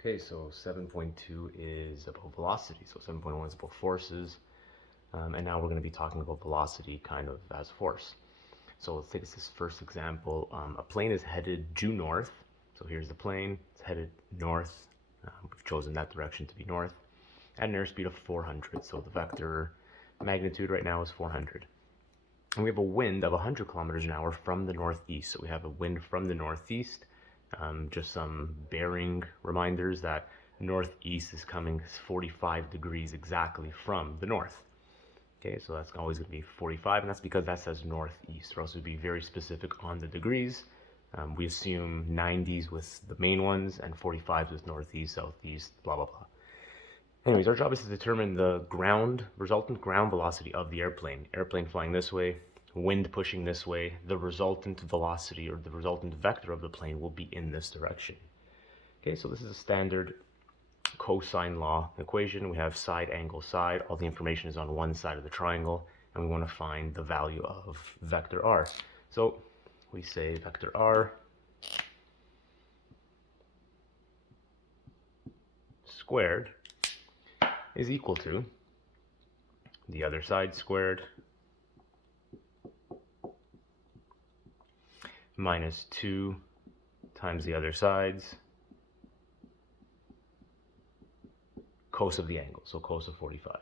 Okay, so 7.2 is about velocity. So 7.1 is about forces. And now we're going to be talking about velocity kind of as force. So let's take this first example. A plane is headed due north. So here's the plane. It's headed north. We've chosen that direction to be north at an airspeed of 400. So the vector magnitude right now is 400. And we have a wind of 100 kilometers an hour from the northeast. So we have a wind from the northeast. Just some bearing reminders that northeast is coming 45 degrees exactly from the north. Okay, so that's always going to be 45, and that's because that says northeast, or else we'd be very specific on the degrees. We assume 90s with the main ones and 45s with northeast, southeast, blah, blah, blah. Anyways, our job is to determine the resultant ground velocity of the airplane. Airplane flying this way, wind pushing this way, the resultant velocity or the resultant vector of the plane will be in this direction. Okay, so this is a standard cosine law equation. We have side, angle, side. All the information is on one side of the triangle, and we want to find the value of vector r. So we say vector r squared is equal to the other side squared minus 2 times the other side's cos of the angle, so cos of 45.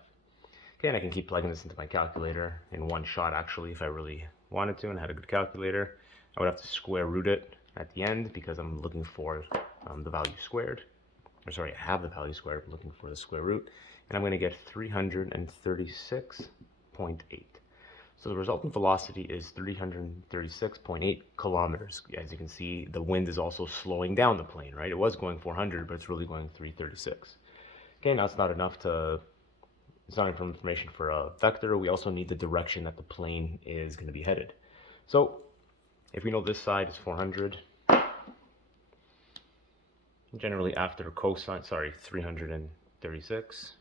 Okay, and I can keep plugging this into my calculator in one shot actually if I really wanted to and had a good calculator. I would have to square root it at the end because I'm looking for the value squared. Or sorry, I have the value squared, I'm looking for the square root, and I'm going to get 336.8. So the resultant velocity is 336.8 kilometers. As you can see, the wind is also slowing down the plane, right? It was going 400, but it's really going 336. Okay, now it's not enough information for a vector. We also need the direction that the plane is going to be headed. So if we know this side is 400, generally after cosine, 336.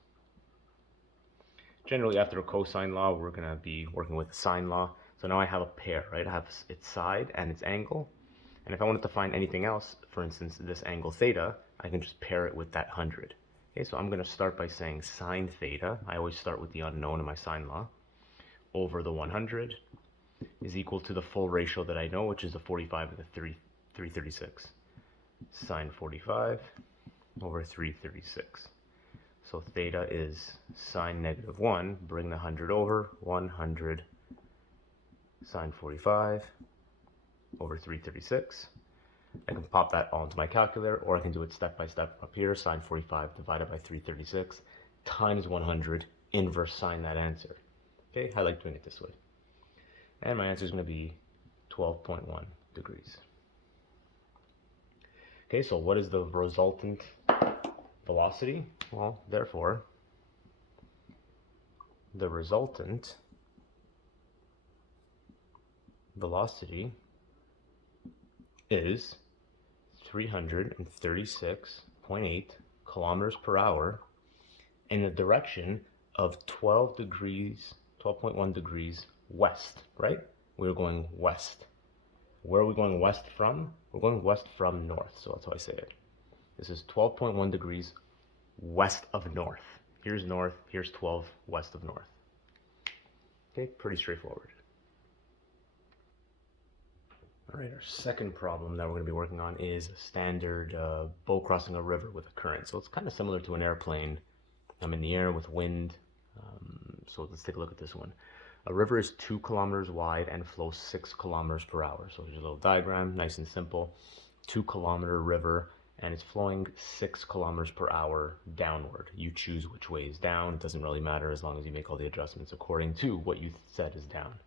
Generally, after a cosine law, we're going to be working with a sine law. So now I have a pair, right? I have its side and its angle. And if I wanted to find anything else, for instance, this angle theta, I can just pair it with that 100. Okay, so I'm going to start by saying sine theta. I always start with the unknown in my sine law. Over the 100 is equal to the full ratio that I know, which is the 45 and the 336. Sine 45 over 336. So theta is sine -1, bring the 100 over, 100 sine 45 over 336. I can pop that all into my calculator, or I can do it step by step up here. Sine 45 divided by 336 times 100, inverse sine that answer. Okay, I like doing it this way. And my answer is going to be 12.1 degrees. Okay, so what is the resultant velocity? Well, therefore, the resultant velocity is 336.8 kilometers per hour in the direction of 12.1 degrees west, right? We're going west. Where are we going west from? We're going west from north, so that's how I say it. This is 12.1 degrees west of north. Here's north, here's 12 west of north. Okay, pretty straightforward. All right, our second problem that we're going to be working on is a standard boat crossing a river with a current. So it's kind of similar to an airplane. I'm in the air with wind. So let's take a look at this one. A river is 2 kilometers wide and flows 6 kilometers per hour. So here's a little diagram, nice and simple. 2-kilometer river, and it's flowing 6 kilometers per hour downward. You choose which way is down. It doesn't really matter as long as you make all the adjustments according to what you said is down.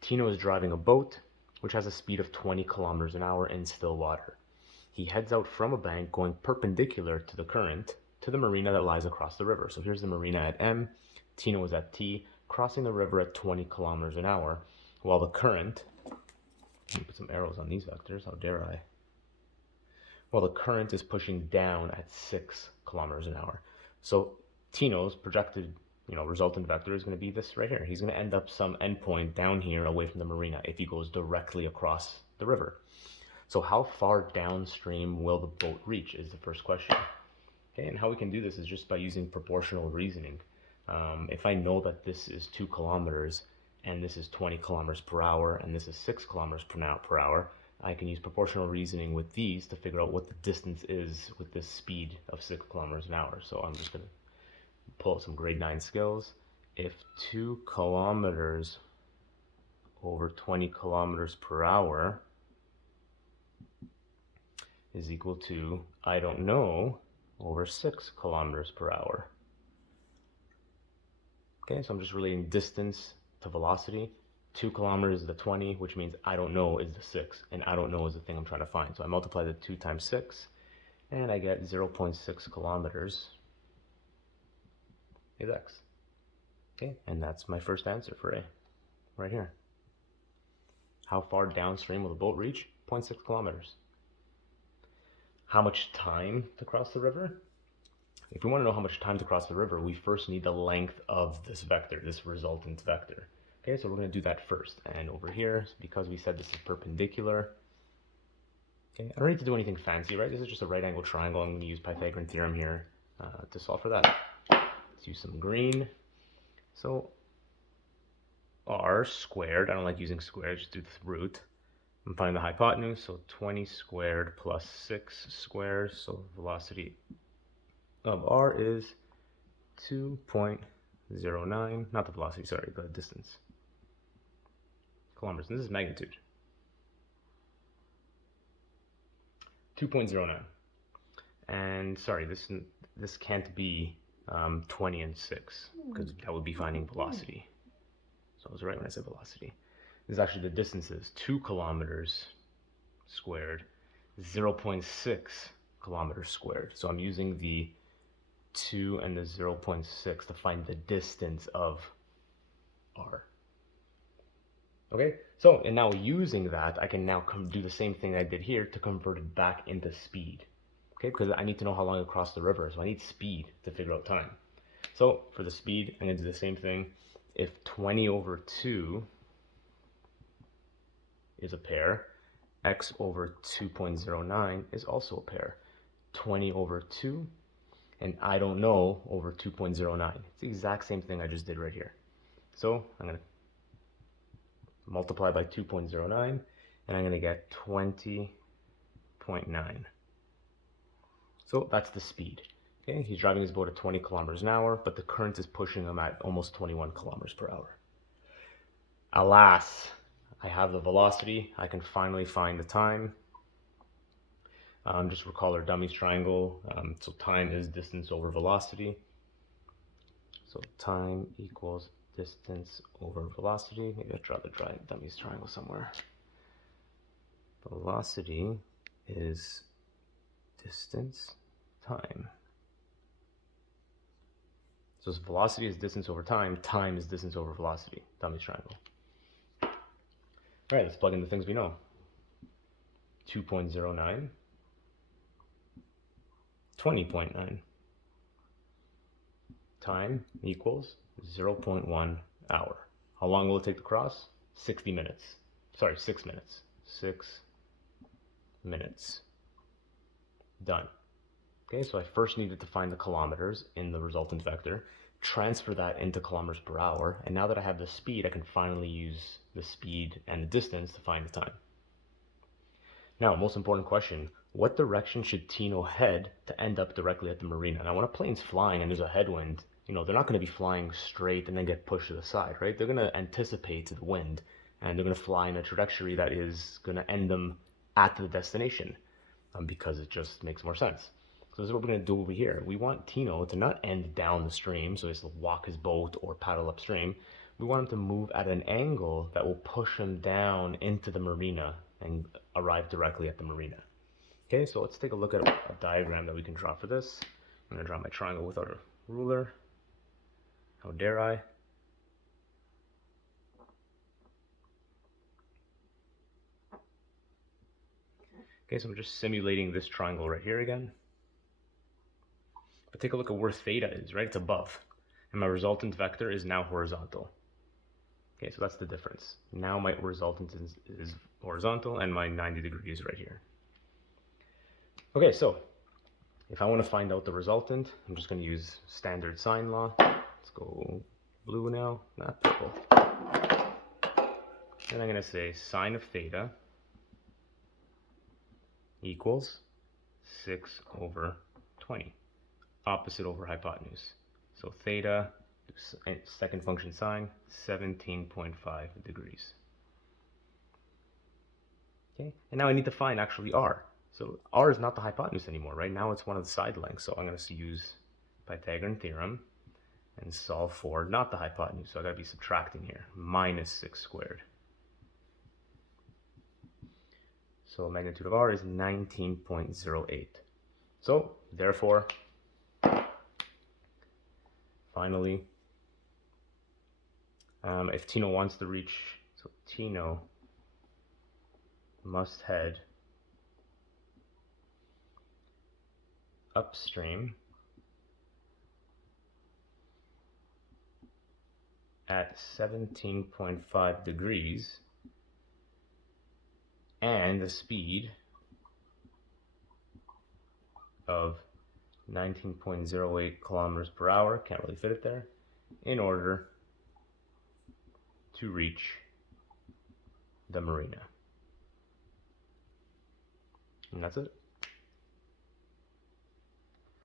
Tino is driving a boat which has a speed of 20 kilometers an hour in still water. He heads out from a bank going perpendicular to the current to the marina that lies across the river. So here's the marina at M, Tino is at T, crossing the river at 20 kilometers an hour, while the current, let me put some arrows on these vectors, how dare I, while the current is pushing down at 6 kilometers an hour. So Tino's projected resultant vector is going to be this right here. He's going to end up some endpoint down here away from the marina if he goes directly across the river. So how far downstream will the boat reach is the first question. Okay, and how we can do this is just by using proportional reasoning. If I know that this is 2 kilometers and this is 20 kilometers per hour and this is 6 kilometers per hour, I can use proportional reasoning with these to figure out what the distance is with this speed of 6 kilometers an hour. So I'm just going to pull out some grade 9 skills. If 2 kilometers over 20 kilometers per hour is equal to, I don't know, over 6 kilometers per hour. Okay, so I'm just relating distance to velocity. 2 kilometers is the 20, which means I don't know is the 6, and I don't know is the thing I'm trying to find. So I multiply the 2 times 6, and I get 0.6 kilometers is x. Okay, and that's my first answer for A, right here. How far downstream will the boat reach? 0.6 kilometers. How much time to cross the river? If we want to know how much time to cross the river, we first need the length of this vector, this resultant vector. Okay, so we're going to do that first. And over here, because we said this is perpendicular, okay, I don't need to do anything fancy, right? This is just a right angle triangle. I'm going to use Pythagorean Theorem here to solve for that. Let's use some green. So r squared, I don't like using squares, just do the root. I'm finding the hypotenuse, so 20 squared plus 6 squared, so velocity of r is 2.09, not the velocity, sorry, the distance. Kilometers, and this is magnitude. 2.09. And sorry, this can't be 20 and 6, because that would be finding velocity. So I was right when I said velocity. This is actually the distances, 2 kilometers squared, 0.6 kilometers squared. So I'm using the 2 and the 0.6 to find the distance of r. Okay, so and now using that, I can now do the same thing I did here to convert it back into speed. Okay, because I need to know how long to cross the river, so I need speed to figure out time. So for the speed, I'm going to do the same thing. If 20 over 2 is a pair, x over 2.09 is also a pair. 20 over 2, and I don't know over 2.09. It's the exact same thing I just did right here. So I'm going to multiply by 2.09, and I'm going to get 20.9. So that's the speed. Okay, he's driving his boat at 20 kilometers an hour, but the current is pushing him at almost 21 kilometers per hour. Alas, I have the velocity. I can finally find the time. Just recall our dummies triangle. So time is distance over velocity. So time equals distance over velocity. Maybe I'll draw the dummies triangle somewhere. Velocity is distance time. So velocity is distance over time. Time is distance over velocity. Dummies triangle. All right, let's plug in the things we know. 2.09, 20.9. Time equals 0.1 hour. How long will it take to cross? 60 minutes. Sorry, 6 minutes. 6 minutes. Done. Okay, so I first needed to find the kilometers in the resultant vector, transfer that into kilometers per hour, and now that I have the speed, I can finally use the speed and the distance to find the time. Now, most important question, what direction should Tino head to end up directly at the marina? Now, when a plane's flying and there's a headwind, they're not going to be flying straight and then get pushed to the side, right? They're going to anticipate the wind, and they're going to fly in a trajectory that is going to end them at the destination, because it just makes more sense. So this is what we're going to do over here. We want Tino to not end down the stream, so he's to walk his boat or paddle upstream. We want him to move at an angle that will push him down into the marina and arrive directly at the marina. Okay, so let's take a look at a diagram that we can draw for this. I'm going to draw my triangle without a ruler. How dare I? Okay, so I'm just simulating this triangle right here again. But take a look at where theta is, right? It's above. And my resultant vector is now horizontal. Okay, so that's the difference. Now my resultant is horizontal and my 90 degrees right here. Okay, so if I want to find out the resultant, I'm just going to use standard sine law. Let's go blue now, not purple. And I'm going to say sine of theta equals 6/20. Opposite over hypotenuse. So theta, second function sine, 17.5 degrees. Okay, and now I need to find actually r. So r is not the hypotenuse anymore, right? Now it's one of the side lengths. So I'm going to use Pythagorean Theorem and solve for not the hypotenuse. So I got to be subtracting here, minus 6 squared. So magnitude of r is 19.08. So therefore, finally, if Tino wants to reach, so Tino must head upstream at 17.5 degrees and the speed of 19.08 kilometers per hour, can't really fit it there, in order to reach the marina. And that's it.